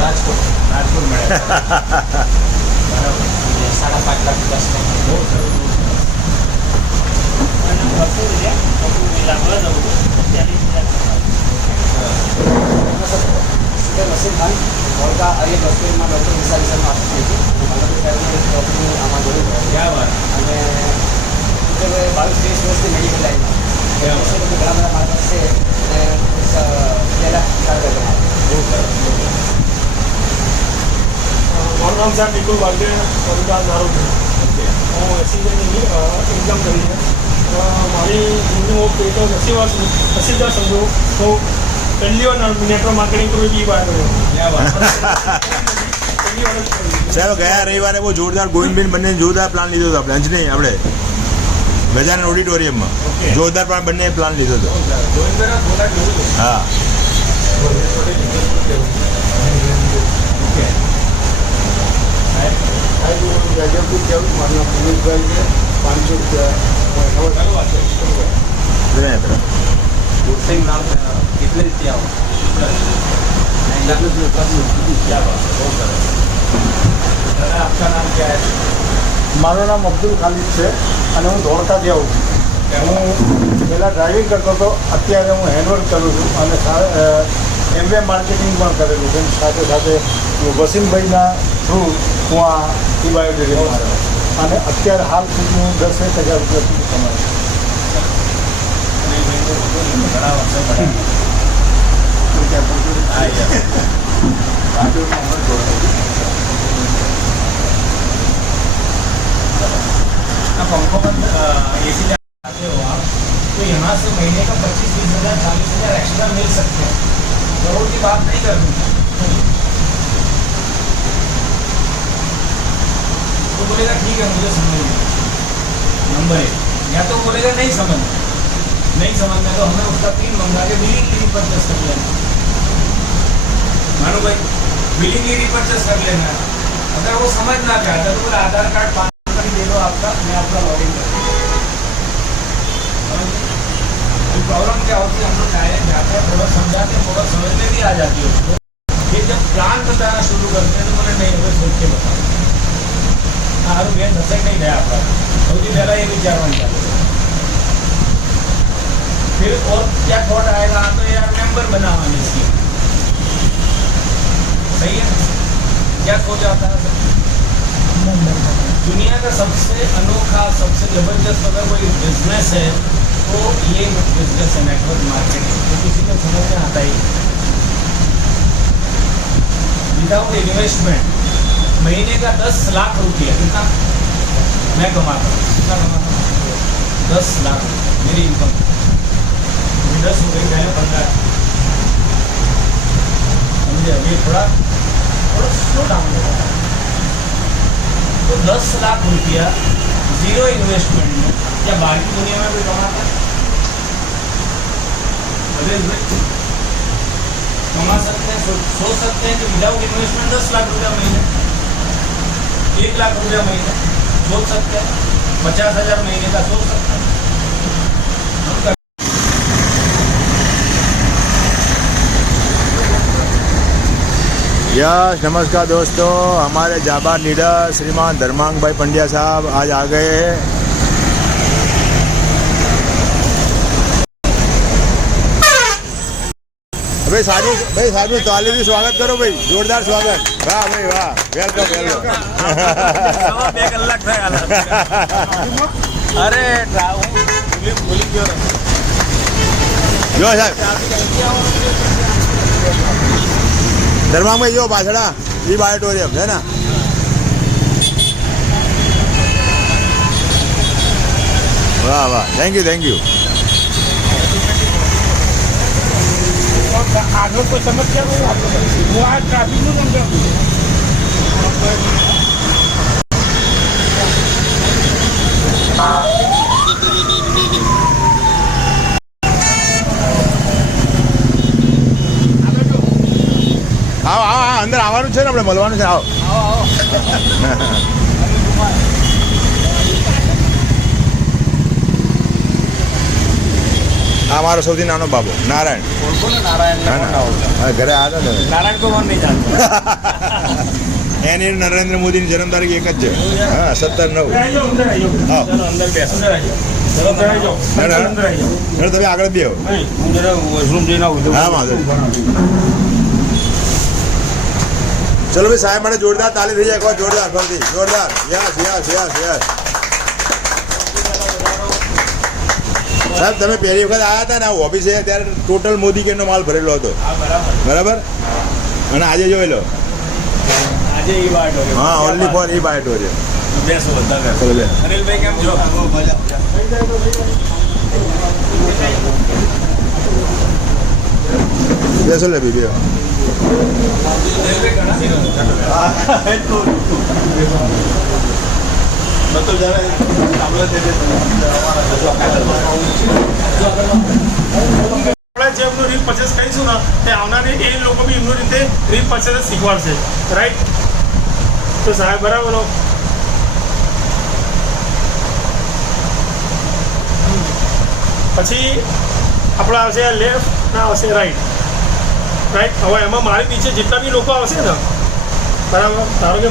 રાજકોટ બરાબર 5.5 લાખ પ્લસ બહુ સરસ અને કપૂર છે કપૂર મિલા બરાબર 40,000 નસીબ ખાન ઓળખા આર્ય હોસ્પિટલમાં ડૉક્ટર વિશાલ શર્મા આમાં જોયું ક્યાં વાત અને 22-23 વર્ષથી મેડિકલ લાઈનમાં ઘણા બધા માર્કેટ છે અને પહેલાં બહુ સરસ મારું નામ સાહેબ નિકુલ વાગે પરિવાર મારું છે હું 80,000ની ઇન્કમ કરી છે મારી જિંદગીમાં પેટો 80 વર્ષ સમજો તો પહેલી વાર નેટવર્ક માર્કેટિંગ કરું એ વાત સાહેબ ગયા રવિવારે બહુ જોરદાર ગોવિંદબેન બંને જોરદાર પ્લાન લીધો હતો આપણે અંજની આપણે ગજાનન ઓડિટોરિયમમાં જોરદાર પ્લાન બંને પ્લાન લીધો હતો હા રાજાપુર જાઉં મારું નામ પુનિતભાઈ છે 500 રૂપિયા गुरसिंह नाम कितने दिए आओ क्या बात है बहुत सरस दादा आपका नाम क्या है મારું નામ અબ્દુલ ખાલિદ છે અને હું ધોળકાથી આવું છું હું પહેલાં ડ્રાઇવિંગ કરતો હતો અત્યારે હું હેન્ડવર્ક કરું છું અને MBA માર્કેટિંગ પણ કરેલું છે સાથે સાથે વસીમભાઈના થ્રુ હું આ બાયોટેકમાં આવ્યો અને અત્યારે હાલ સુધી હું 10,000 રૂપિયા સુધી કમાઉં છું ઘણા વર્ષો पंखों पर AC लगाते हो आप तो यहाँ से महीने का 25-20 हज़ार 40,000 एक्स्ट्रा मिल सकते हैं करोड़ की बात नहीं करनी तो बोलेगा ठीक है मुझे समझ में नंबर 1 या तो बोलेगा नहीं समझना तो हमें उसका 3 मंगा के बिलिंग की रिपर्चेस कर लेना मानो भाई बिलिंग की रिपर्चेस कर लेना अगर वो समझ ना चाहता तो बोले आधार कार्ड 5 नंबर दे दो आपका मैं आपका लॉगिन कर प्रॉब्लम क्या होती है हम लोग डायरेक्ट जाते हैं प्रोडक्ट समझाते हैं प्रोडक्ट समझ में भी आ जाती है उसको फिर जब प्लान बताना शुरू करते हैं तो बोले नहीं हमें सोच के बताओ हारू बेन धसक नहीं गया आपका सौदी पहला ये विचारवान चालू फिर और क्या थॉट आएगा तो यार मेंबर बनावानी इसकी सही है क्या सोच आता है दुनिया का सबसे अनोखा सबसे जबरदस्त अगर कोई बिजनेस है तो ये बिजनेस है नेटवर्क मार्केटिंग तो किसी को समझ में आता ही विदाउट इन्वेस्टमेंट महीने का 10 लाख रुपया कितना मैं कमाता हूँ कितना कमाता हूँ 10 लाख मेरी इनकम 10 हो गई पहले 15 समझे अभी थोड़ा स्लो डाउन होगा तो 10 लाख रुपया जीरो इन्वेस्टमेंट में या बाकी दुनिया में भी कमाता है कमा सकते हैं सोच सकते हैं कि विदाउट इन्वेस्टमेंट 10 लाख रुपया महीने 1 लाख रुपया महीने सोच सकते हैं 50,000 महीने का सोच सकते हैं यस नमस्कार दोस्तों हमारे जाबार लीडर श्रीमान धर्मांग भाई पंड्या साहब आज आ गए हैं भाई साधु ताली स्वागत करो भाई जोरदार स्वागत वाह भाई वाह वेलकम वेलकम अरे भूली क्यों जो साहब धर्मांग भाई जो पाछड़ा ये बायोटोरियम है ना वाह वाह थैंक यू આગળ કોઈ સમસ્યા નહીં હું આ ટ્રાફિકનું સમજાવું આવો આવો અંદર આવવાનું છે ને આપણે મળવાનું છે આવો આ મારો સૌથી નાનો બાબો નારાયણ. ઓળખો ને નારાયણ હા ના હા, ઘરે આવ્યા હતા ને. નારાયણ તો મને નહીં જાણતો. એની નરેન્દ્ર મોદીની જન્મ તારીખ એક જ છે. હા 17/9. આવી જાઓ, અંદર આવી જાઓ. હા ચલો અંદર બેસો. અંદર આવી જાઓ. અંદર આવી જાઓ. અંદર આવી જાઓ. હવે તમે આગળ જ બેહો. નહીં, હું જરા વોશરૂમ જઈને આવું. હા વાંધો નહીં. ચલો ભાઈ સાહેબ માટે જોરદાર તાલી થઈ જાય એકવાર જોરદાર ફરતી જોરદાર. Yes yes yes yes. સાહેબ તમે પહેલી વખત આવ્યા હતા ને આ ઓફિસે ત્યારે ટોટલ મોદી કેનો માલ ભરેલો હતો હા બરાબર. બરાબર. અને આજે જોઈ લો. આજે એ વાત હોય. હા ઓનલી ફોર એ બાઇટો છે. બેસો બધા બેસો. ચલો બે. અનિલભાઈ કેમ છો? બેસો લે બી બે. અનિલભાઈ ઘણા આપણે જે એમનું રીલ પરચેસ કરીશું ને તે આવનારી એ લોકો બી એમનું રીતે રીલ પરચેસ શીખવાડશે, રાઈટ? તો સાહેબ બરાબર હો? પછી આપણે આવશે લેફ્ટ ના આવશે રાઈટ. હવે એમાં મારી નીચે જેટલા બી લોકો આવશે ને, બરાબર, ધારો કે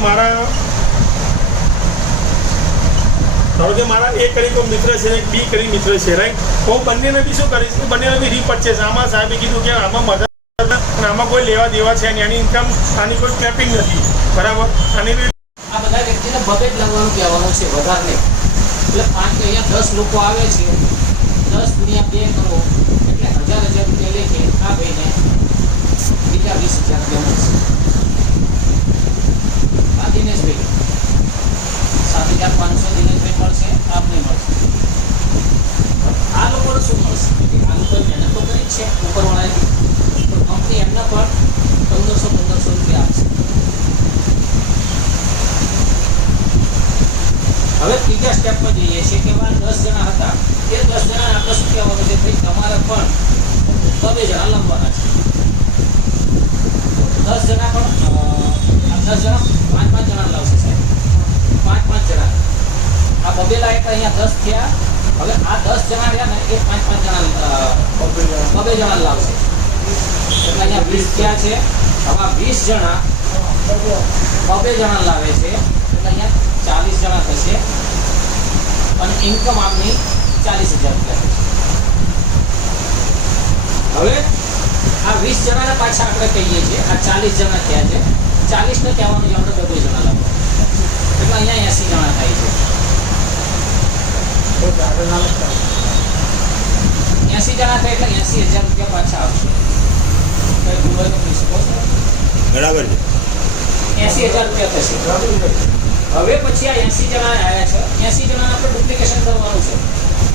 મારા એ કરી કોઈ મિત્ર છે ને એક બી કરી મિત્ર છે, રાઈટ? હું બંનેને બી શું કરીશ કે બંનેને બી રીપરચેસ. આમાં સાહેબે કીધું કે આમાં મદદ અને આમાં કોઈ લેવા દેવા છે અને આની ઇન્કમ આની કોઈ ક્લેપિંગ નથી, બરાબર? આની બી આ બધા વ્યક્તિને બજેટ લાવવાનું કહેવાનું છે, વધારે નહીં. એટલે 5 કે અહીંયા 10 લોકો આવે છે, 10 ગુણ્યા 2 કરો એટલે 1000 રૂપિયા લેખે આ ભાઈને બીજા 20,000 રૂપિયા મળશે. આ દિનેશભાઈ 7,500 દિનેશભાઈ મળશે, આપને મળશે. આ લોકોને શું મળશે? આ લોકોએ મહેનત તો કરી જ છે ઉપરવાળાની, તો કંપની એમને પણ 1500 રૂપિયા આપશે. હવે ત્રીજા સ્ટેપમાં જઈએ છીએ કે 10 જણા હતા, એ 10 જણાને આપણે શું કહેવાનું છે? ભાઈ તમારે પણ 2 જણા લાવવાના છે. 10 જણા પણ 10 જણા 5 જણા લાવશે સાહેબ, 5 જણા. આ 2 લાયક અહીંયા 10 થયા. હવે આ 10 જણા રહ્યા ને એ 5 જણા 2 જણા લાવશે એટલે અહીંયા 20 થયા છે. હવે 20 જણા 2 જણા લાવે છે એટલે અહીંયા 40 જણા થશે અને ઇન્કમ આપની 40,000 રૂપિયા થશે. હવે આ 20 જણાને પાછા આપણે કહીએ છીએ, આ 40 જણા થયા છે, 40 ને કહેવાનું આપણે 2 જણા લાવવા એટલે અહીંયા 80 જણા થાય છે. 80 જણા થાય એટલે 80,000 રૂપિયા પાછા આવશે. કઈ ભૂલ હોય તો પૂછી શકો છો. બરાબર છે. 80,000 રૂપિયા થશે. હવે પછી આ 80 જણા આવ્યા છે, 80 જણાને આપણે ડુપ્લિકેશન કરવાનું છે.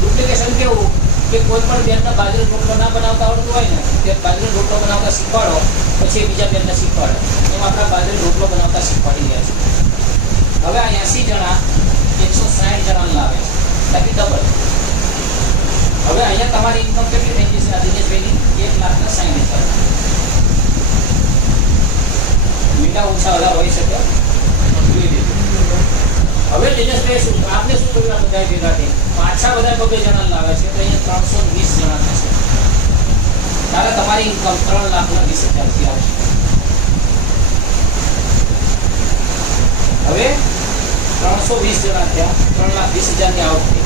ડુપ્લિકેશન કેવું કે કોઈ પણ બેનને બાજરી રોટલો ના બનાવતા આવડતું હોય ને, તે બાજરી રોટલો બનાવતા શીખવાડો, પછી બીજા બેનને શીખવાડો. એમ આપણે બાજરી રોટલો બનાવતા શીખવાડી રહ્યા છે. હવે આ 80 જણા 160 જણા લાવે છે, તાકી ડબલ. હવે અહીંયા તમારી ઇન્કમ કેટલી થઈ જશે? આ દિનેશભાઈની 1,60,000. મીઠા ઓછા વધારે હોઈ શકે. હવે દિનેશભાઈ શું આપને શું કર્યું? બધા ભેગા થઈ પાછા બધા 2 જણા લાવે છે તો અહીંયા 320 જણા થશે. ત્યારે તમારી ઇન્કમ 3,20,000 રૂપિયા આવશે. હવે 320 જણા થયા, 3,20,000 ની આવક થઈ.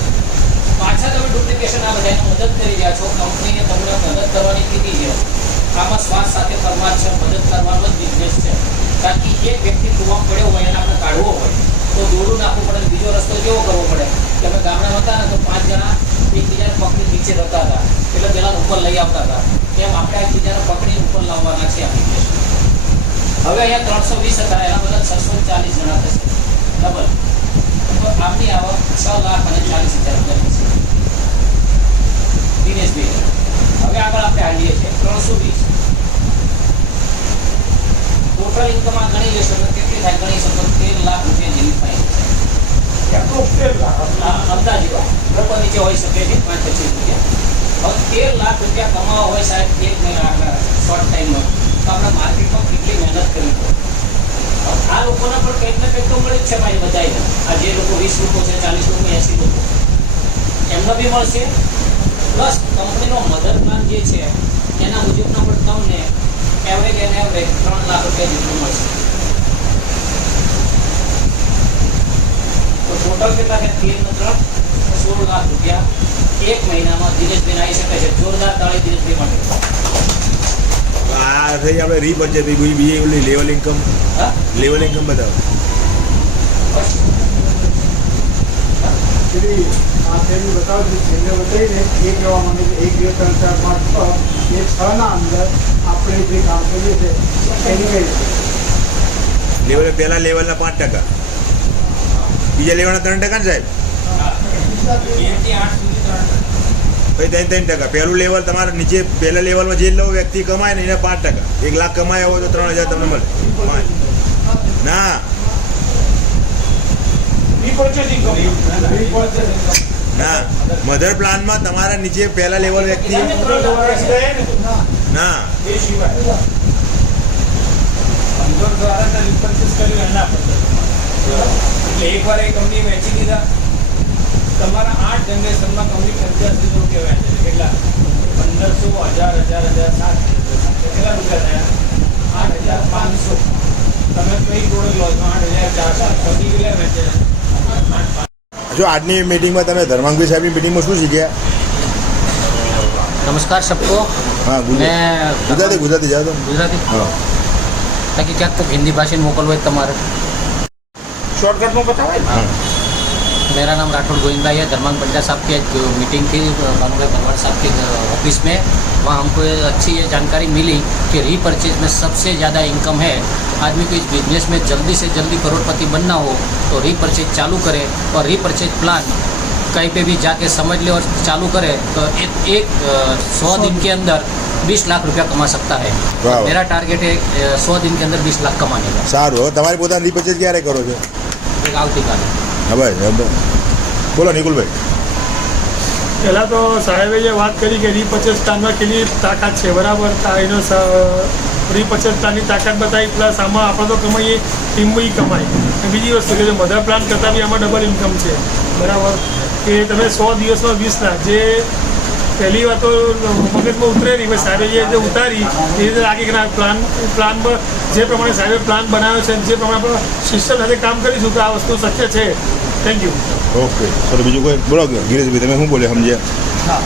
પાછા તમે ડુપ્લિકેશન આ બધાને મદદ કરી રહ્યા છો. કંપનીને તમને મદદ કરવાની કીધી છે. આમાં શ્વાસ સાથે કરવા છે, મદદ કરવાનો જ બિઝનેસ છે. કારણ કે એક વ્યક્તિ કૂવામાં પડ્યો હોય એને આપણે કાઢવો હોય તો દોડું નાખવું પડે. બીજો રસ્તો કેવો કરવો પડે કે અમે ગામડા હતા ને તો 5 જણા એકબીજાને પકડી નીચે રહેતા હતા એટલે પેલા ઉપર લઈ આવતા હતા. તેમ આપણે એકબીજાને પકડીને ઉપર લાવવાના છે એપ્લિકેશન. હવે અહીંયા 320 હતા, એના બધા 640 જણા થશે, ડબલ. તો આપની આવક 6,40,000 રૂપિયા થશે. દિનેશભાઈ હવે આગળ આપણે હાલીએ છીએ 320. ટોટલ ઇન્કમ આ ગણી લેશો તો કેટલી થાય? ગણી શકો 13 લાખ રૂપિયા જેવી થાય. અંદાજે ઉપર નીચે હોઈ શકે છે 5-25 રૂપિયા. હવે 13 લાખ રૂપિયા કમાવા હોય સાહેબ એક મહિના શોર્ટ ટાઈમમાં, તો આપણે માર્કેટમાં કેટલી મહેનત કરવી પડે. આ લોકોને પણ કંઈક ને કંઈક તો મળે જ છે ભાઈ બધાને. આ જે લોકો 20 લોકો છે, 40 લોકો, 80 લોકો, એમને બી મળશે. પ્લસ કંપનીનો મધર પ્લાન જે છે એના મુજબના પણ તમને એવરેજ એન્ડ એવરેજ 3 લાખ રૂપિયા જેટલું મળશે. તો ટોટલ કેટલા છે? 3 ને 3 16 લાખ રૂપિયા એક મહિનામાં દિનેશભાઈ આવી શકે છે. જોરદાર તાળી દિનેશભાઈ માટે. આ થઈ આપણે રીપર્ચેસ બીજી ઓલી લેવલ ઇન્કમ હા બતાવો. પેલી આ પેલી બતાવજો છેલ્લે બતાવીને એક લેવા માંગે છે 1 2 3 4 5 6 એ 6 ના અંદર આપણે જે કામ કરીએ છીએ એની કઈ રીતે લેવલ પહેલા લેવલના 5%, બીજા લેવલના 3% ને સાહેબ. 2 થી 8 સુધી 3%. પછી 3%. પહેલું લેવલ તમારે નીચે પહેલા લેવલમાં જે વ્યક્તિ કમાય ને એને 5%. 1 લાખ કમાયા હોય તો 3000 તમને મળે. ના Repurchase income. ના મધર પ્લાનમાં તમારા નીચે પહેલા લેવલ વ્યક્તિ ના એ સિવાય 15 દ્વારા repurchase કર્યું એના પર. એટલે એકવાર એ કંપની વેચી દીધા તમારા 8 જનરેશનમાં કંપની 85 રૂપિયા વેચે છે. કેટલા? 1500, 1000, 1000, 7 કેટલા રૂપિયા થયા? 8500. તમે કઈ પ્રોડક્ટ લો છો? 8400. કંપની કેટલા વેચે છે? જો આજની મીટિંગમાં તમે ધર્માંગભાઈ સાહેબની મીટિંગમાં શું શીખ્યા? નમસ્કાર सबको. હા ગુજરાતી જાઓ તો ગુજરાતી હા તાકી ક્યાંક તો હિન્દી ભાષામાં મોકલવું હોય તમારે. શોર્ટકટમાં બતાવે. हाँ मेरा नाम राठौड़ गोविंदा है. धर्मांग पंड्या साहब की जो मीटिंग थी भानुभाई भरवाड़ साहब के ऑफिस में, वहाँ हमको ये अच्छी ये जानकारी मिली कि रीपरचेज में सबसे ज़्यादा इनकम है. आदमी को इस बिजनेस में जल्दी से जल्दी करोड़पति बनना हो तो रीपरचेज चालू करे और रीपरचेज प्लान कहीं पे भी जाके समझ ले और चालू करे तो एक 100 दिन के अंदर 20 लाख रुपया कमा सकता है. वाह. मेरा टारगेट है 100 दिन के अंदर 20 लाख कमाने का. સારું. હવે તમારી પોતાની રીપર્ચેસ ક્યારે કરો છો? एक આવતીકાલે. હા ભાઈ હવે બોલો નિકુલભાઈ. પહેલાં તો સાહેબે જે વાત કરી કે રીપર્ચેસ પ્લાનમાં કેટલી તાકાત છે, બરાબર. એનો રીપર્ચેસ પ્લાનની તાકાત બતાવી, પ્લસ આમાં આપણે તો કમાઈએ, ટીમ બી કમાય. અને બીજી વસ્તુ કે મધર પ્લાન કરતાં બી આમાં ડબલ ઇન્કમ છે, બરાબર. કે તમે 100 દિવસમાં 20 લાખ, જે પહેલી વાર તો મગજમાં ઉતરે નહીં, ભાઈ સાહેબે જે ઉતારી એ રીતે લાગે કે પ્લાન જે પ્રમાણે સાહેબે પ્લાન બનાવ્યો છે, જે પ્રમાણે આપણે સિસ્ટમ સાથે કામ કરીશું તો આ વસ્તુ શક્ય છે. Thank you. ઓકે ચલો બીજું કોઈ બોલો ગિરીશભાઈ તમે શું બોલ્યા સમજ્યા? हाँ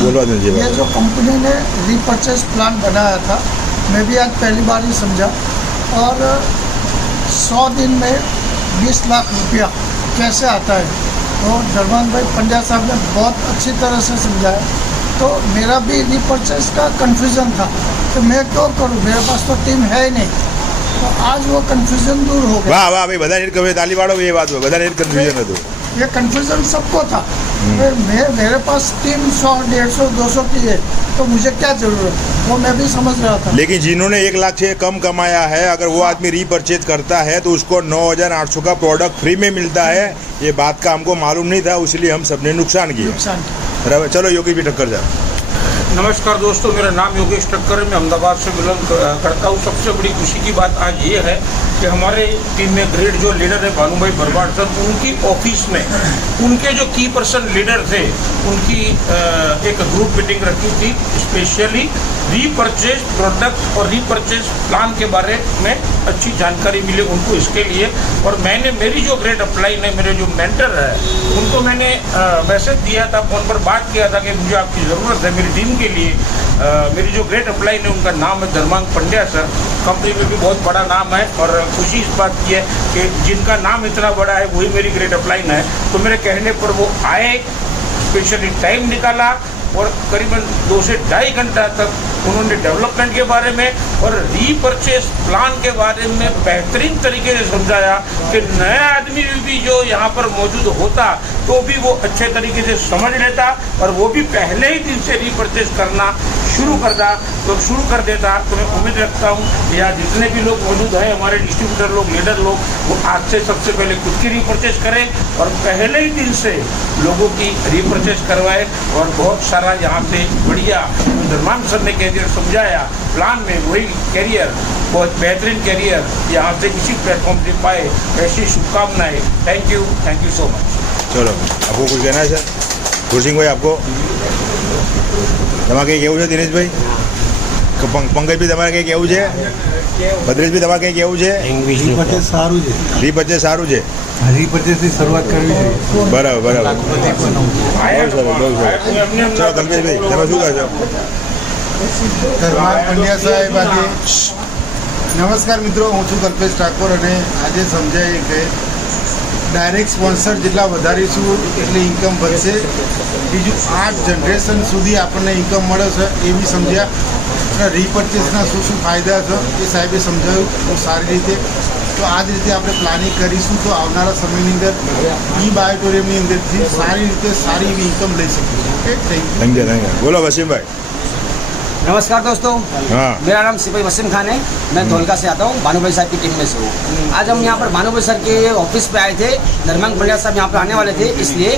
બોલવા દો જે ये जो कंपनी ने रीपर्चेस प्लान बनाया था, मैं भी आज पहली बार ही समझा. और 100 दिन में 20 लाख रुपया कैसे आता है तो धर्मांग भाई पंड्या साहब ने बहुत अच्छी तरह से समझाया. तो मेरा भी रीपर्चेस का कन्फ्यूज़न था कि मैं क्यों करूं, मेरे पास तो टीम है ही नहीं. तो आज वो कन्फ्यूज़न दूर हो गया. વાહ વાહ ભાઈ બધા નેટ કવે તાલી પાડો એ વાત બધા નેટ કન્ફ્યુઝન હતું. ये कन्फ्यूज़न सबको था. मेरे पास टीम 100, 150, 200 की है तो मुझे क्या ज़रूरत, वो मैं भी समझ रहा था. लेकिन जिन्होंने 1 लाख से कम कमाया है अगर वो आदमी रीपरचेज करता है तो उसको 9800 का प्रोडक्ट फ्री में मिलता है. ये बात का हमको मालूम नहीं था, इसलिए हम सबने नुकसान किया. नुकसान. बराबर. चलो योगी भी टक्कर जाओ. नमस्कार दोस्तों, मेरा नाम योगेश ठक्कर है. मैं अहमदाबाद से बिलोंग करता हूँ. सबसे बड़ी खुशी की बात आज ये है कि हमारे टीम में ग्रेट जो लीडर है भानुभाई भरवाड़ सर, उनकी ऑफिस में उनके जो की पर्सन लीडर थे उनकी एक ग्रुप मीटिंग रखी थी स्पेशली रीपरचेज प्रोडक्ट और रीपरचेज प्लान के बारे में अच्छी जानकारी मिली उनको इसके लिए. और मैंने मेरी जो ग्रेट अपलाइन है, मेरे जो मेंटर है उनको मैंने मैसेज दिया था, फ़ोन पर बात किया था कि मुझे आपकी ज़रूरत है मेरी टीम के लिए. मेरी जो ग्रेट अपलाइन है उनका नाम है धर्मांग पंड्या सर. कंपनी में भी बहुत बड़ा नाम है और खुशी इस बात की है कि जिनका नाम इतना बड़ा है वही मेरी ग्रेट अपलाइन है. तो मेरे कहने पर वो आए, स्पेशली टाइम निकाला और करीबन 2 से 2.5 घंटा तक उन्होंने डेवलपमेंट के बारे में और रीपरचेज प्लान के बारे में बेहतरीन तरीके से समझाया कि नया आदमी भी जो यहाँ पर मौजूद होता तो भी वो अच्छे तरीके से समझ लेता और वो भी पहले ही दिन से रीपरचेज करना शुरू कर देता. तो मैं उम्मीद रखता हूँ यहाँ जितने भी लोग मौजूद हैं, हमारे डिस्ट्रीब्यूटर लोग, लीडर लोग, वो आज से सबसे पहले खुद की रीपरचेज करें और पहले ही दिन से लोगों की रीपरचेज करवाए. और बहुत सारा यहाँ पे बढ़िया धर्मांग सर ने कैरियर समझाया प्लान में, वही कैरियर बहुत बेहतरीन कैरियर यहाँ से इसी प्लेटफॉर्म से पाए, ऐसी शुभकामनाएं. Thank you so much. चलो आपको कुछ कहना है सर? કુરસિંગભાઈ આપકો તમારે કંઈ કેવું છે દિનેશભાઈ? પંકજભાઈ તમારે કંઈ કેવું છે? ભદ્રેશભાઈ તમારે કંઈ કેવું છે? રીપર્ચેસ સારું છે. રીપર્ચેસ સારું છે. રીપર્ચેસથી શરૂઆત કરવી જોઈએ. બરાબર બરાબર, બહુ સરસ બહુ સરસ. ચલો કલ્પેશભાઈ તમે શું કહેશો? ધર્માન પંડ્યા સાહેબ આજે નમસ્કાર મિત્રો, હું છું કલ્પેશ ઠાકોર અને આજે સમજાય કે ડાયરેક્ટ સ્પોન્સર જેટલા વધારીશું એટલી ઇન્કમ વધશે. બીજું 8 જનરેશન સુધી આપણને ઇન્કમ મળે છે એ બી સમજ્યા. અને રીપર્ચેસના શું શું ફાયદા છે એ સાહેબે સમજાવ્યું બહુ સારી રીતે. તો આ જ રીતે આપણે પ્લાનિંગ કરીશું તો આવનારા સમયની અંદર ઈ બાયોટોરિયમની અંદરથી સારી રીતે સારી એવી ઇન્કમ લઈ શકીશું. Okay, thank you. Thank you thank you. બોલો વસીમભાઈ. नमस्कार दोस्तों, हाँ मेरा नाम सिपाही वसीम खान है। मैं धोलका से आता हूँ, भानु भाई साहब की टीम में से हूँ। आज हम यहाँ पर भानु भाई सर के ऑफिस पे आए थे। धर्मांग पंड्या साहब यहाँ पर आने वाले थे, इसलिए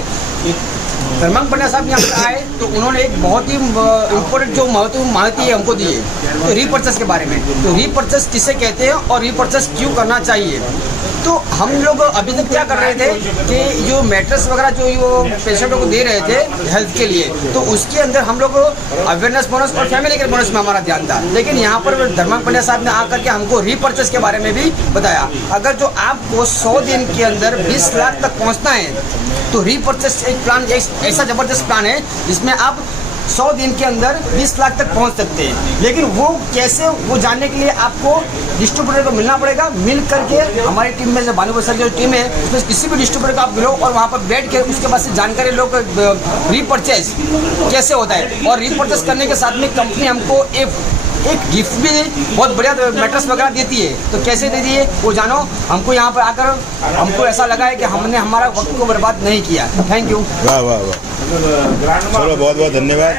धर्मांग पंड्या साहब यहाँ पर आए तो उन्होंने एक बहुत ही इम्पोर्टेंट जो महत्वपूर्ण माहिती है हमको दी है, तो रीपर्चेस के बारे में। तो रीपर्चेस किसे कहते हैं और रीपर्चेस क्यों करना चाहिए। तो हम लोग अभी तक क्या कर रहे थे कि जो मैट्रेस वगैरह जो पेशेंटों को दे रहे थे हेल्थ के लिए, तो उसके अंदर हम लोग अवेयरनेस बोनस और फैमिली केयर बोनस में हमारा ध्यान था। लेकिन यहाँ पर धर्मांग पंड्या साहब ने आकर के हमको रीपर्चेस के बारे में भी बताया। अगर जो आपको 100 दिन के अंदर 20 लाख तक पहुँचना है तो रीपर्चेस एक प्लान ऐसा जबरदस्त प्लान है जिसमें आप 100 दिन के अंदर 20 लाख तक पहुंच सकते हैं। लेकिन वो कैसे, वो जानने के लिए आपको डिस्ट्रीब्यूटर को मिलना पड़ेगा। मिल करके हमारी टीम में से भानु सर की जो टीम है उसमें किसी भी डिस्ट्रीब्यूटर को आप मिलो और वहाँ पर बैठ के उसके बाद से जानकारी लो रीपर्चेस कैसे होता है। और रीपर्चेस करने के साथ में कंपनी हमको एक गिफ्ट भी बहुत बढ़िया मैट्रेस वगैरह देती है। तो कैसे देती है वो जानो। हमको यहाँ पर आकर हमको ऐसा लगा है कि हमने हमारा वक्त को बर्बाद नहीं किया। Thank you. वाह वाह वाह, चलो बहुत बहुत धन्यवाद.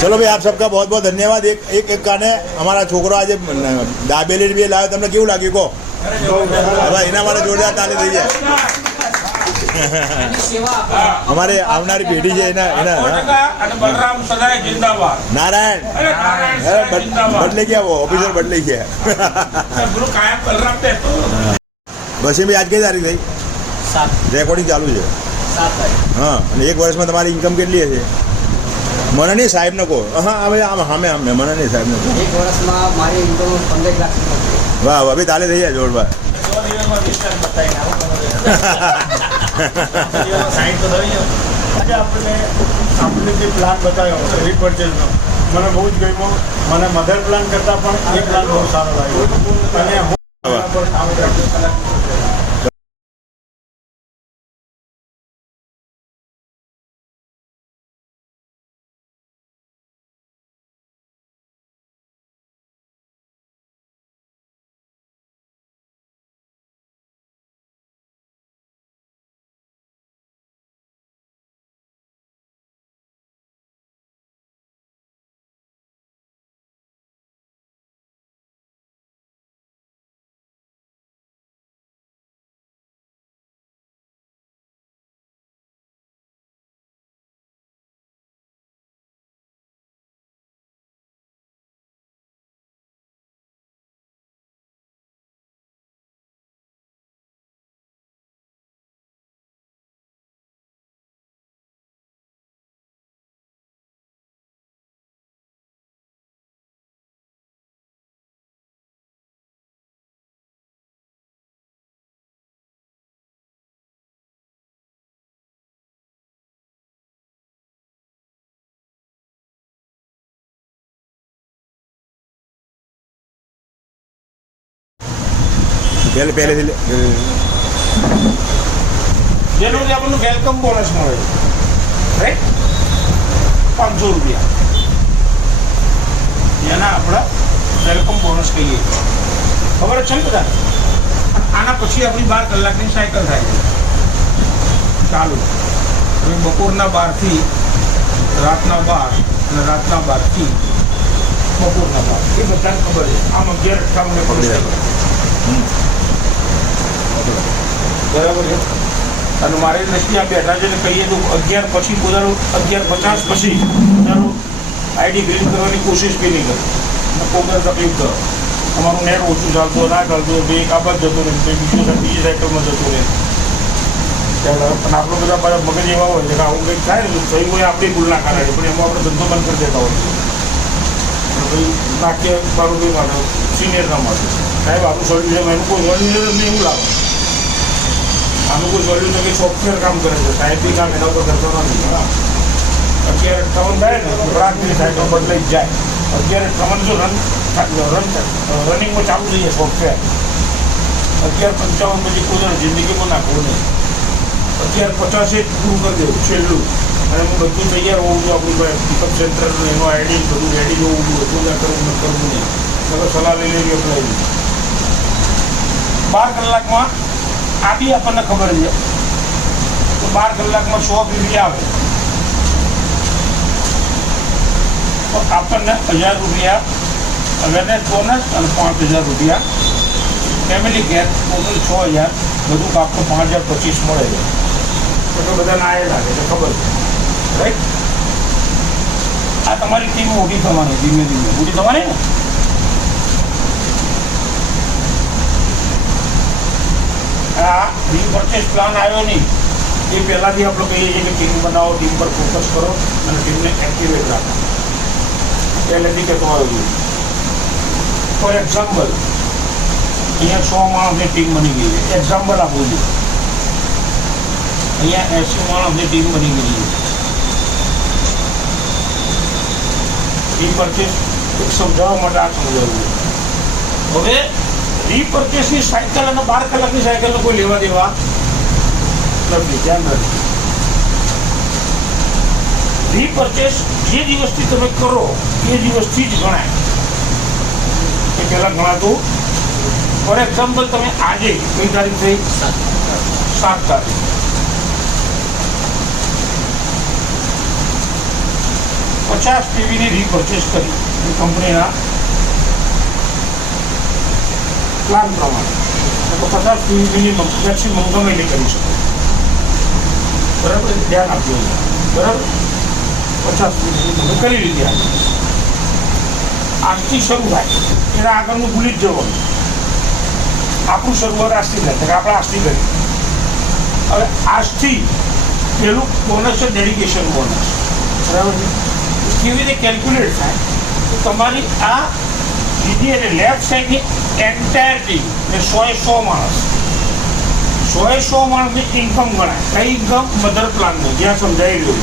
चलो भाई आप सबका बहुत बहुत धन्यवाद. એક કાને અમારા છોકરો આજે દાબેલી બી લાવ્યો, તમને કેવું લાગ્યું કહો? હવે એના માટે જોરદાર તાલી થઈ જાય. અમારે આવનારી પેઢી છે એના નારાયણ બદલે ગયા, वो ऑफिसर बदले ગયા. બસ ભાઈ આજ કઈ તારીખ થઈ? 7. રેકોર્ડિંગ ચાલુ છે. 7. હા, અને 1 વર્ષમાં તમારી ઇન્કમ કેટલી હશે? મને નહીં, સાહેબને કહો. હા હવે આમ સામે આમને મને નહીં, સાહેબને કહો. 1 વર્ષમાં મારી ઇન્કમ 15 લાખ. વાહ વાહ, ભાઈ તાલે થઈ જાય જોરદાર. આજે આપણે જે પ્લાન બતાવ્યો રીપર્ચેસનો મને બહુ જ ગમ્યો. મને મધર પ્લાન કરતાં પણ એ પ્લાન બહુ સારો લાગ્યો અને હું પર કામ કરતો. પહેલેથી જેનું જે આપણને વેલકમ બોનસ મળે રાઈટ 500 રૂપિયા, જેના આપણે વેલકમ બોનસ કહીએ. ખબર જ છે ને બધા? આના પછી આપણી 12 કલાકની સાયકલ થાય છે ચાલુ. હવે બપોરના 12 થી રાતના 12 અને રાતના 12 થી બપોરના 12 એ બધાને ખબર છે. આમ 11:58 પકડી બરાબર છે. અને મારી દ્રષ્ટિએ આ બેઠા છે ને કહીએ તો 11 પછી પોતાનું 11:50 પછી પોતાનું આઈડી બિલ્ડ કરવાની કોશિશ બી નહીં કરે. કોઈ તકલીફ કરો, અમારું નેટ ઓછું ચાલતું ના ચાલતું, બે એક આબાદ જતું રહે, બીજી સાયકલમાં જતું રહે. ત્યારે પણ આપણે બધા પાછા મગજ એવા હોય છે કે આવું કંઈક થાય ને તો થયું હોય આપણી ભૂલ ના કાઢે પણ એમાં આપણે ધંધો બંધ કરી દેતા હોય છે. ભાઈ નાખ્ય મારું ભાઈ માટે સિનિયરના માટે સાહેબ આનું સોલ્યુશન એનું કોઈ સોલ્યુશન અમને એવું લાગે આનું કોઈ સોલ્યુશન કે સોફ્ટવેર કામ કરે છે સાહેબ બી કામ એના ઉપર કરતો નથી. અત્યારે 58 થાય ને રાત્રિ થાય તો બદલાઈ જ જાય. અત્યારે 58 જો રનિંગમાં ચાલુ થઈ જાય સોફ્ટવેર. અત્યારે 55 પછી કોઈ જિંદગીમાં નાખવું નહીં. અત્યારે 50 પૂરું કરી દેવું છેલ્લું અને એમાં બધું તૈયાર હોવું જોઈએ. આપણું ભાઈ પિકઅપ સેન્ટર એનું આઈડી બધું રેડી હોવું જોઈએ. બધું ના કરવું નહીં. તો સલાહ લઈ લેવી અપલાવી 12 કલાકમાં આ બી આપણને ખબર છે તો 12 કલાકમાં 100 પીવી આવે તો આપણને 1000 રૂપિયા અવેરનેસ બોનસ અને 5000 રૂપિયા ફેમિલી કેર ટોટલ 6000 બધું કાપતો 5025 મળે છે. એટલે બધાને આ લાગે છે ખબર છે રાઈટ. આ તમારી ટીમ મોટી થવાની ધીમે ધીમે મોટી થવાની ને. આ રીપર્ચેસ પ્લાન આવ્યો નહીં એ પહેલાંથી આપણે કહીએ છીએ કે ટીમ બનાવો, ટીમ પર ફોકસ કરો અને ટીમને એક્ટિવેટ રાખો. પહેલેથી કહેતો આવ્યો છું. ફોર એક્ઝામ્પલ અહીંયા 100 માણસની ટીમ બની ગઈ છે. એક્ઝામ્પલ આપું છું. અહીંયા 80 માણસની ટીમ બની ગઈ છે. રીપર્ચેસ સમજાવવા માટે આ સમજાવવું. હવે રીપર્ચેસની સાયકલ અને 12 કલાકની સાયકલનો કોઈ લેવા દેવા નથી. ધ્યાન રાખજો. રીપર્ચેસ જે દિવસથી તમે કરો એ દિવસથી જ ગણાય. એ પહેલાં ગણાતું. ફોર એક્ઝામ્પલ તમે આજે કઈ તારીખ થઈ? 7 તારીખ. ₹50 ની રીપર્ચેસ કરી કંપનીના પ્લાન પ્રમાણે તો 50 મિનિમમ મેક્સિમમ ગમે તે કરી શકો. બરાબર, ધ્યાન આપજો. બરાબર, 50 તમે કરી લીધી. આજથી શરૂ થાય એના આગળનું ભૂલી જ જવાનું. આપણું શરૂઆત આજથી થાય કે આપણે આજથી કરી. હવે આજથી પેલું બોનસ છે ડેડિકેશન બોનસ. બરાબર છે. કેવી રીતે કેલ્ક્યુલેટ થાય તો તમારી આ સીધી એટલે લેફ્ટ સાઈડની એન્ટાયર ટીમ એટલે 100 માણસ 100 માણસની ઇન્કમ ગણાય. કઈ ઇન્કમ? મધર પ્લાનની, જ્યાં સમજાવી રહ્યું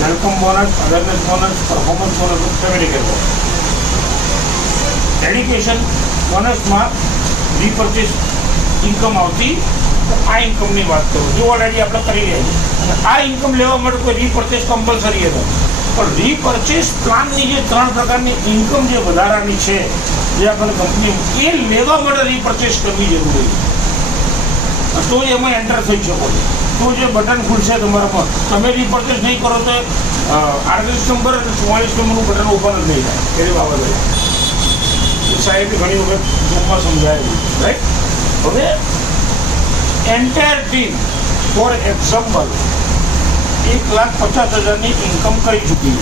welcome bonus, awareness bonus, performance bonus, family care bonus. Dedication બોનસમાં રીપર્ચેસ ઇન્કમ આવતી. આ ઇન્કમની વાત કરું જે ઓલરેડી આપણે કરી રહ્યા છીએ. અને આ ઇન્કમ લેવા માટે કોઈ રીપર્ચેસ કમ્પલસરી હતો પણ રીપર્ચેસ પ્લાનની જે 3 પ્રકારની ઇન્કમ જે વધારાની છે જે આપણને કંપની એ લેવા માટે રીપર્ચેસ કરવી જરૂરી છે. તો એમાં એન્ટર થઈ શકો છો. તો જે બટન ખુલશે તમારામાં તમે રીપર્ચેસ નહીં કરો તો 38 નંબર અને 44 નંબરનું બટન ઓપન જ નહીં થાય. એની બાબત સાહેબે ઘણી વખત ગ્રુપમાં સમજાયેલું રાઈટ. હવે entire team for example 1,50,000 income કરી ચૂકી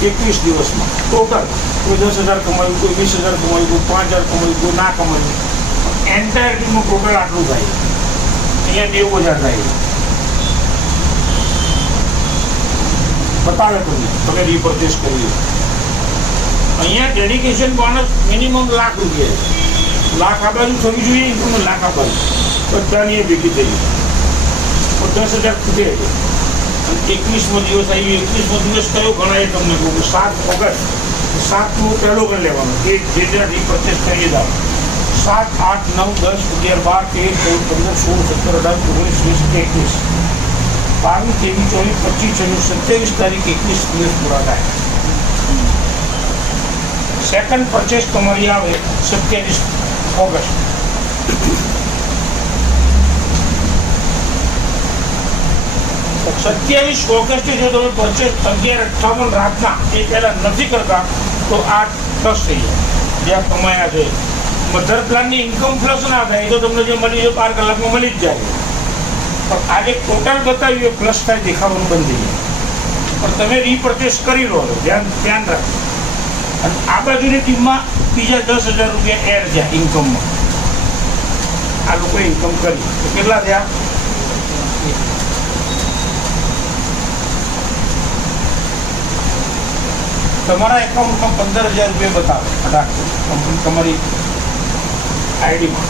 છે 21 દિવસમાં ટોટલ. કોઈ 10,000 કમાયું, કોઈ 20,000 કમાયું, કોઈ 5,000 કમાયું, કોઈ ના કમાયું. એન્ટાયર ટીમનું ટોટલ આટલું થાય. અહીંયા 90,000 થાય. બતાવે તમે રીપર્ચેસ કરીએ. અહીંયા ડેડિકેશન બોનસ મિનિમમ ₹1,00,000. લાખ આ બાજુ થવી જોઈએ, ઇન્કમ લાખ આ બાજુ બધાની ભેગી થઈ. 10,000 ખૂટે છે. અને 21મો દિવસ આવી. 21મો દિવસ કયો ગણાય તમને કહું? 7 ઓગસ્ટ. 7નું પહેલો ગણ લેવાનો. એ જે રીપર્ચેસ કરીએ દાવ 7, 8, 9, 10, 11, 12, 13, 14, 15, 16, 17, 18, 19, 20, 22, 23, 24, 25, 26, 27 તારીખ 21 દિવસ પૂરા થાય. સેકન્ડ પરચેસ તમારી આવે 27 ઓગસ્ટ. તો 27 ઓગસ્ટે જો તમે પરચેસ 11:58 રાતના એ પહેલાં નથી કરતા તો આ પ્લસ થઈ જાય. જ્યાં કમાયા છે મધર પ્લાનની ઇન્કમ પ્લસ ના થાય તો તમને જે મળી જાય 12 કલાકમાં મળી જ જાય. પણ આજે ટોટલ બતાવ્યું એ પ્લસ થાય દેખાવાનું બંધ થઈ જાય. પણ તમે રીપર્ચેસ કરી લો. ધ્યાન રાખો. અને આ બાજુની ટીમમાં બીજા 10,000 રૂપિયા એડ જાય ઇન્કમમાં. આ લોકોએ ઇન્કમ કરી તો કેટલા થયા? તમારા એકાઉન્ટમાં 15,000 રૂપિયા બતાવે ફટાક કંપની તમારી આઈડીમાં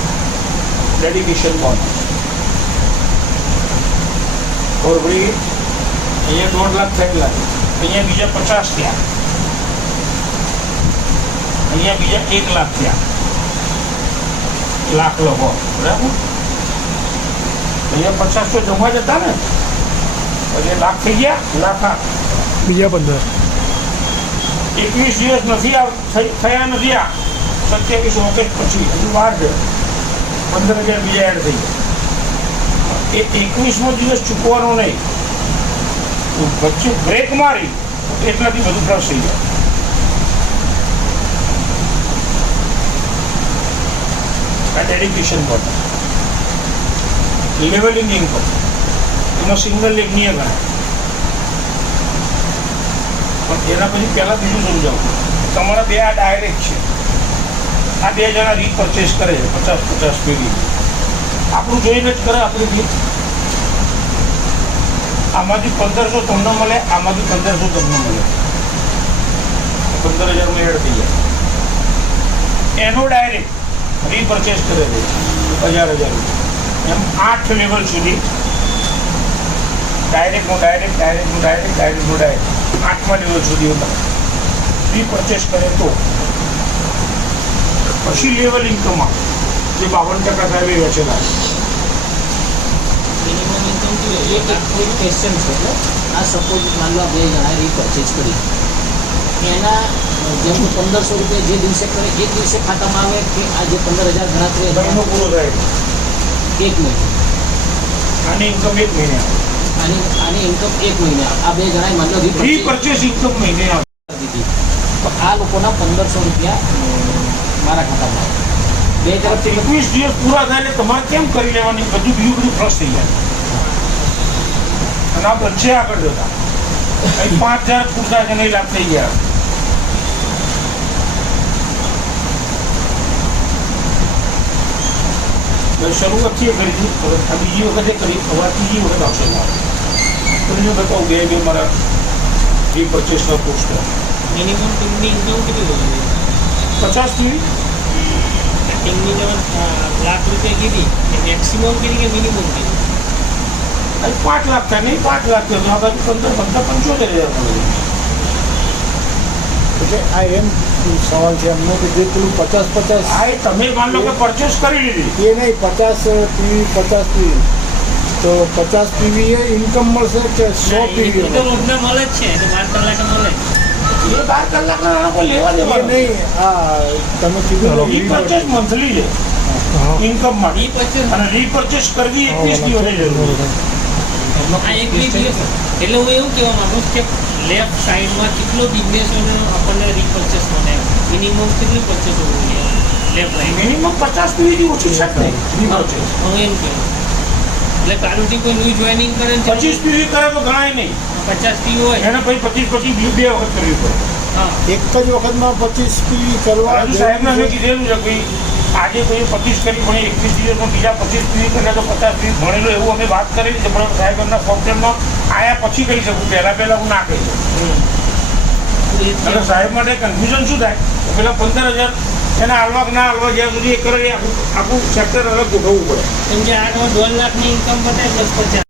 ડેડિકેશન બોનસ ખબર પડી? અહીંયા 2 લાખ થયેલા, અહીંયા બીજા 50 થયા, અહીંયા બીજા 1 લાખ થયા, લાખ લોકો બરાબર. અહીંયા 50 તો જમવા જતા ને, પછી લાખ થઈ ગયા, લાખ બીજા 15 21 દિવસ નથી થયા નથી. આ 27 ઓગસ્ટ પછી હજુ વાર છે, 15,000 બીજા એડ થઈ ગયા. એ 21મો દિવસ ચૂકવાનો નહીં, વચ્ચે બ્રેક મારી એટલાથી બધું પ્લસ થઈ જાય. આ ડેડિકેશન બોનસ, લેવલિંગ ઇન્કમ, એમાં સિંગલ લેગ નહીં ગણાય. પણ એના પછી પહેલાં બીજું સમજાવું, તમારા બે આ ડાયરેક્ટ છે. આ 2 જણા રીપર્ચેસ કરે છે 50-50 પેઢી, આપણું જોઈને જ કરે. આપણે બી આમાંથી 1500 તમને મળે, આમાંથી 1500 તમને મળે, 15,000 એડ થઈ જાય. એનો ડાયરેક્ટ રીપર્ચેસ કરે છે 1,000 એમ 8 લેવલ સુધી. ડાયરેક્ટનું ડાયરેક્ટ, ડાયરેક્ટનું ડાયરેક્ટ, ડાયરેક્ટનું ડાયરેક્ટ 8મા લેવલ સુધી રીપર્ચેસ કરે તો પછી લેવલ ઇન્કમમાં જે 52% સાહેબ એ વેચેલા છે. મિનિમમ ઇન્કમ એક કોઈ ક્વેશ્ચન છે એટલે આ સપોઝ માન લો 2 જણાએ રીપર્ચેસ કરી, એના જેમ કે 1500 રૂપિયા જે દિવસે કરે એક દિવસે ખાતામાં આવે કે આ જે 15,000 ગણાત્રી મહિનો પૂરો થાય, 1 મહિનો. આની ઇન્કમ 1 મહિને આવે, આની ઇન્કમ 1 મહિને આવે. આ 2 જણાએ માન લો રીપર્ચેસ ઇન્કમ મહિને આવે. દીધી તો આ લોકોના 1500 રૂપિયા મારા ખાતામાં આવે. 2 તરફથી 21 દિવસ પૂરા થાય એટલે તમારે કેમ કરી લેવાની, બધું બીજું પ્લસ થઈ જાય. અને આ વચ્ચે આગળ જતા 5,000 પૂરતા છે નહીં લાભ થઈ ગયા. શરૂઆતથી કરી હતી, આ બીજી વખતે કરી, હવે ત્રીજી વખત આવશે મારે. કરીને બતાવું બે મારા રીપર્ચેસના પોસ્ટ મિનિમમ ટીમની ઇન્કમ કેટલી હોય? 50 પીવી ટીમની તમે લાખ રૂપિયા કીધી એ મેક્સિમમ કીધી કે મિનિમમ કીધી? 5 લાખ થાય નહીં, 5 લાખ થયો આ બાજુ 75,000 મળે. એટલે આ એમ સવાલ છે એમનો કે જે પેલું 50-50 આ એ તમે માન લો કે પરચેસ કરી લીધી, એ નહીં 50 પીવી 50 પીવી તો 50 પીવી એ ઇન્કમ મળશે કે 100 પીવી તો રોજના મળે જ છે, 12 કલાકે મળે. એ 12 કલાકના કોઈ લેવા એ દેવા નહીં. આ તમે કીધું રીપર્ચેસ મંથલી છે ઇન્કમમાં, અને રીપર્ચેસ કરવી 21 દિવસે જરૂરી. આ એક દિવસ એટલે હું એવું કહેવા માંગુ છું કે લેફ્ટ સાઈડમાં કેટલો બિઝનેસોનો આપણને રીપર્ચેસ મળે, મિનિમમ કેટલી પરચેસ હોવું જોઈએ લેફ્ટ સાઈડ? મિનિમમ 50 પીવીથી ઓછી છે જ નહીં રીપર્ચેસ. હું એમ કહું એટલે કારુથી કોઈ ન્યૂ જોઈનિંગ કરે ને 25 પીવી કરે તો ગણાય નહીં, 50 પી હોય એને પછી 25 2 વખત કરવી પડે. હા એક જ વખતમાં 25 પીવી કરવા રાજુ સાહેબને મેં કીધેલું છે કે આજે કોઈ 25 કરી પણ 21 દિવસમાં બીજા 25 પીવી કરે તો 50 પીવી ભણેલો એવું અમે વાત કરેલી છે. પણ સાહેબ એમના સોફ્ટવેરમાં આયા પછી કહી શકું, પહેલાં હું ના કહી શકું. અને સાહેબ માટે કન્ફ્યુઝન શું થાય, પેલા 15,000 એને હાલવા કે ના હાલવા જ્યાં સુધી એ કરે આખું સેક્ટર અલગ ગોઠવવું પડે. કેમ કે આ 2 લાખની ઇન્કમ બતાવે 10-50